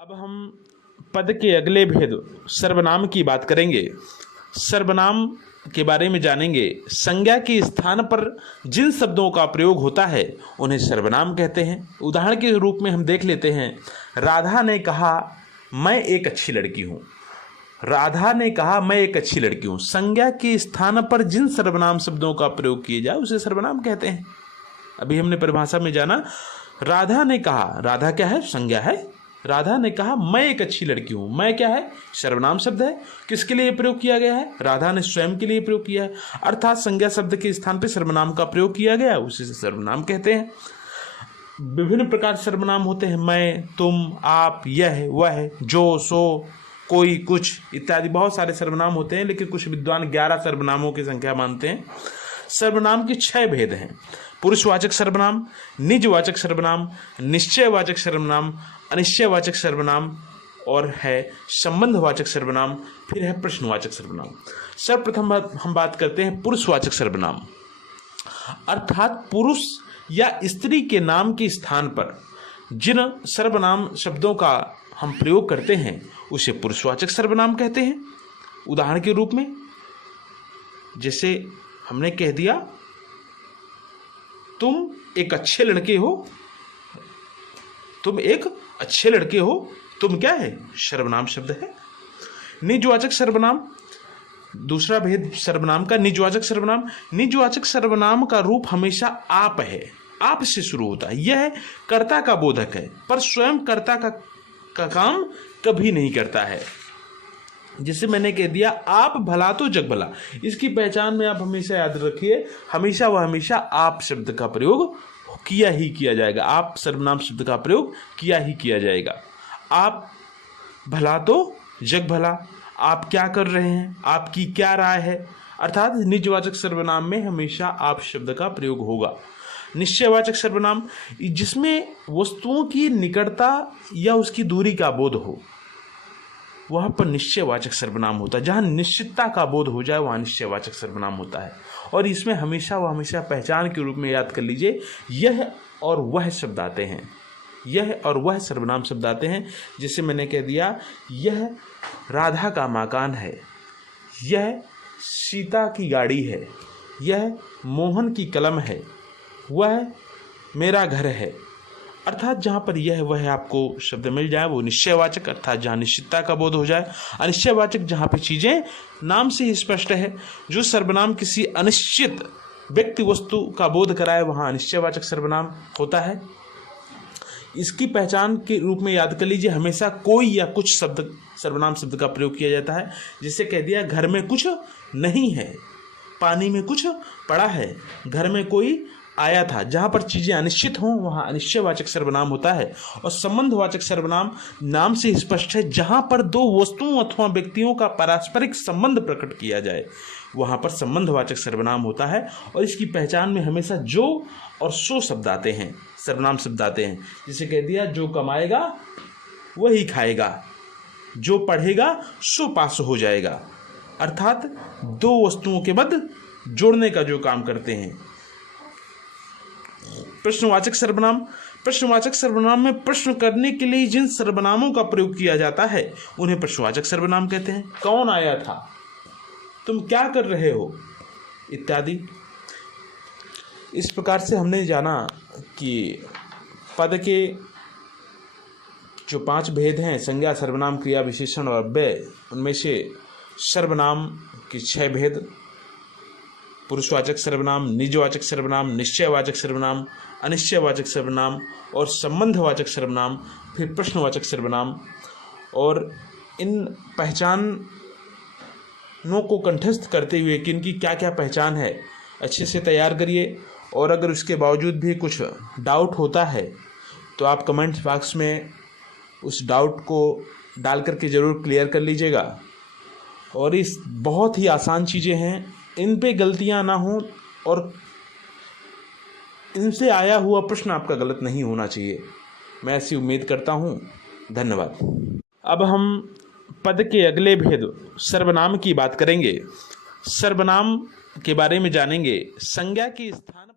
अब हम पद के अगले भेद सर्वनाम की बात करेंगे। सर्वनाम के बारे में जानेंगे। संज्ञा के स्थान पर जिन शब्दों का प्रयोग होता है उन्हें सर्वनाम कहते हैं। उदाहरण के रूप में हम देख लेते हैं, राधा ने कहा मैं एक अच्छी लड़की हूँ। राधा ने कहा मैं एक अच्छी लड़की हूँ। संज्ञा के स्थान पर जिन सर्वनाम शब्दों का प्रयोग किया जाए उसे सर्वनाम कहते हैं। अभी हमने परिभाषा में जाना, राधा ने कहा, राधा क्या है? संज्ञा है। राधा ने कहा मैं एक अच्छी लड़की हूँ। मैं क्या है? सर्वनाम शब्द है। किसके लिए प्रयोग किया गया है? राधा ने स्वयं के लिए प्रयोग किया है, अर्थात संज्ञा शब्द के स्थान पर सर्वनाम का प्रयोग किया गया, उसी से सर्वनाम कहते हैं। विभिन्न प्रकार सर्वनाम होते हैं, मैं, तुम, आप, यह, वह, जो, सो, कोई, कुछ इत्यादि बहुत सारे सर्वनाम होते हैं, लेकिन कुछ विद्वान 11 सर्वनामों की संख्या मानते हैं। सर्वनाम के 6 भेद हैं। पुरुषवाचक सर्वनाम, निजवाचक सर्वनाम, निश्चयवाचक सर्वनाम, अनिश्चयवाचक सर्वनाम और है संबंधवाचक सर्वनाम, फिर है प्रश्नवाचक सर्वनाम। सर्वप्रथम हम बात करते हैं पुरुषवाचक सर्वनाम, अर्थात पुरुष या स्त्री के नाम के स्थान पर जिन सर्वनाम शब्दों का हम प्रयोग करते हैं उसे पुरुषवाचक सर्वनाम कहते हैं। उदाहरण के रूप में जैसे हमने कह दिया, तुम एक अच्छे लड़के हो। तुम एक अच्छे लड़के हो, तुम क्या है? सर्वनाम शब्द है। निजवाचक सर्वनाम, दूसरा भेद सर्वनाम का निजवाचक सर्वनाम। निजवाचक सर्वनाम का रूप हमेशा आप है, आप से शुरू होता है। यह कर्ता का बोधक है, पर स्वयं कर्ता का काम कभी नहीं करता है। जिसे मैंने कह दिया, आप भला तो जग भला, इसकी पहचान में आप हमेशा याद रखिए, हमेशा व हमेशा आप शब्द का प्रयोग किया ही किया जाएगा। आप सर्वनाम शब्द का प्रयोग किया ही किया जाएगा। आप भला तो जग भला, आप क्या कर रहे हैं, आपकी क्या राय है, अर्थात निजवाचक सर्वनाम में हमेशा आप शब्द का प्रयोग होगा। निश्चयवाचक सर्वनाम, जिसमें वस्तुओं की निकटता या उसकी दूरी का बोध हो, वहाँ पर निश्चयवाचक सर्वनाम होता है। जहाँ निश्चितता का बोध हो जाए वहाँ निश्चयवाचक सर्वनाम होता है। और इसमें हमेशा व हमेशा पहचान के रूप में याद कर लीजिए, यह और वह शब्द आते हैं। यह और वह सर्वनाम शब्द आते हैं। जैसे मैंने कह दिया, यह राधा का मकान है, यह सीता की गाड़ी है, यह मोहन की कलम है, वह मेरा घर है। अर्थात जहाँ पर यह वह आपको शब्द मिल जाए वो निश्चयवाचक, अर्थात जहाँ निश्चितता का बोध हो जाए। अनिश्चयवाचक, जहाँ पे चीज़ें नाम से ही स्पष्ट है। जो सर्वनाम किसी अनिश्चित व्यक्ति वस्तु का बोध कराए वहाँ अनिश्चयवाचक सर्वनाम होता है। इसकी पहचान के रूप में याद कर लीजिए, हमेशा कोई या कुछ शब्द सर्वनाम शब्द का प्रयोग किया जाता है। जिससे कह दिया, घर में कुछ नहीं है, पानी में कुछ पड़ा है, घर में कोई आया था। जहाँ पर चीज़ें अनिश्चित हों वहाँ अनिश्चयवाचक सर्वनाम होता है। और संबंधवाचक सर्वनाम नाम से स्पष्ट है, जहाँ पर दो वस्तुओं अथवा व्यक्तियों का पारस्परिक संबंध प्रकट किया जाए वहाँ पर संबंधवाचक सर्वनाम होता है। और इसकी पहचान में हमेशा जो और सो शब्द आते हैं, सर्वनाम शब्द आते हैं। जिसे कह दिया, जो कमाएगा वही खाएगा, जो पढ़ेगा सो पास हो जाएगा, अर्थात दो वस्तुओं के मध्य जोड़ने का जो काम करते हैं। प्रश्नवाचक सर्वनाम, प्रश्नवाचक सर्वनाम में प्रश्न करने के लिए जिन सर्वनामों का प्रयोग किया जाता है उन्हें प्रश्नवाचक सर्वनाम कहते हैं। कौन आया था, तुम क्या कर रहे हो, इत्यादि। इस प्रकार से हमने जाना कि पद के जो 5 भेद हैं, संज्ञा, सर्वनाम, क्रिया, विशेषण और अव्यय, उनमें से सर्वनाम के 6 भेद, पुरुषवाचक सर्वनाम, निजवाचक सर्वनाम, निश्चयवाचक सर्वनाम, अनिश्चयवाचक सर्वनाम और संबंधवाचक सर्वनाम, फिर प्रश्नवाचक सर्वनाम। और इन पहचानों को कंठस्थ करते हुए कि इनकी क्या क्या पहचान है अच्छे से तैयार करिए। और अगर उसके बावजूद भी कुछ डाउट होता है तो आप कमेंट बॉक्स में उस डाउट को डाल करके ज़रूर क्लियर कर लीजिएगा। और इस बहुत ही आसान चीज़ें हैं, इन पे गलतियां ना हों और इनसे आया हुआ प्रश्न आपका गलत नहीं होना चाहिए, मैं ऐसी उम्मीद करता हूं। धन्यवाद। अब हम पद के अगले भेद सर्वनाम की बात करेंगे। सर्वनाम के बारे में जानेंगे। संज्ञा के स्थान